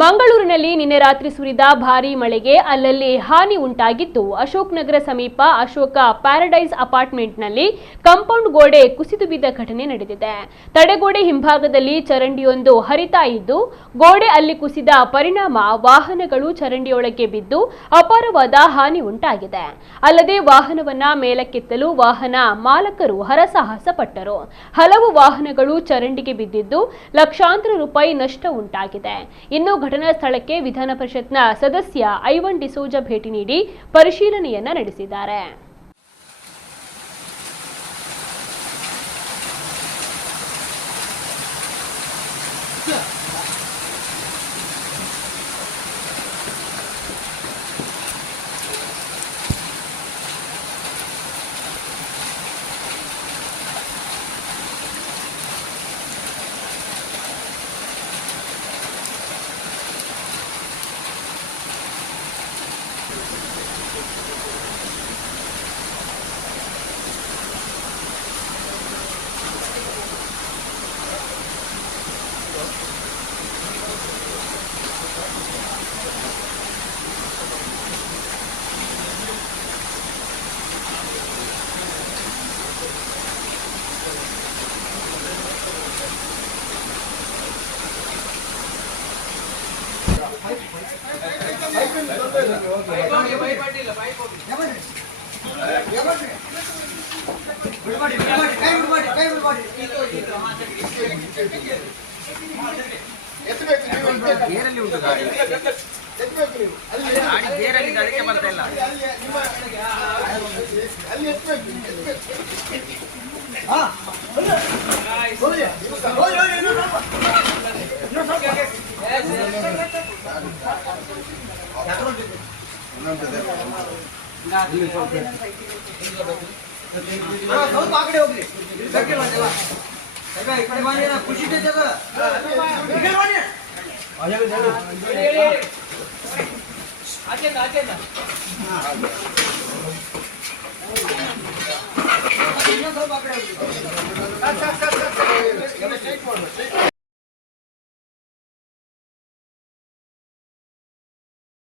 ಮಂಗಳೂರಿನಲ್ಲಿ ನಿನ್ನೆ ರಾತ್ರಿ ಸುರಿದ ಭಾರೀ ಮಳೆಗೆ ಅಲ್ಲಲ್ಲಿ ಹಾನಿ ಉಂಟಾಗಿದ್ದು, ಅಶೋಕ್ ನಗರ ಸಮೀಪ ಅಶೋಕ ಪ್ಯಾರಡೈಸ್ ಅಪಾರ್ಟ್ಮೆಂಟ್ನಲ್ಲಿ ಕಾಂಪೌಂಡ್ ಗೋಡೆ ಕುಸಿದು ಬಿದ್ದ ಘಟನೆ ನಡೆದಿದೆ. ತಡೆಗೋಡೆ ಹಿಂಭಾಗದಲ್ಲಿ ಚರಂಡಿಯೊಂದು ಹರಿತಾ ಇದ್ದು, ಗೋಡೆ ಅಲ್ಲಿ ಕುಸಿದ ಪರಿಣಾಮ ವಾಹನಗಳು ಚರಂಡಿಯೊಳಗೆ ಬಿದ್ದು ಅಪಾರವಾದ ಹಾನಿ ಉಂಟಾಗಿದೆ. ಅಲ್ಲದೆ ವಾಹನವನ್ನ ಮೇಲಕ್ಕೆತ್ತಲು ವಾಹನ ಮಾಲಕರು ಹರಸಾಹಸ ಪಟ್ಟರು. ಹಲವು ವಾಹನಗಳು ಚರಂಡಿಗೆ ಬಿದ್ದಿದ್ದು ಲಕ್ಷಾಂತರ ರೂಪಾಯಿ ನಷ್ಟ ಉಂಟಾಗಿದೆ. ಇನ್ನು ಘಟನಾ ಸ್ಥಳಕ್ಕೆ ವಿಧಾನ ಪರಿಷತ್ನ ಸದಸ್ಯ ಐವನ್ ಡಿಸೋಜಾ ಭೇಟಿ ನೀಡಿ ಪರಿಶೀಲನೆಯನ್ನ ನಡೆಸಿದ್ದಾರೆ. ಖುಷಿ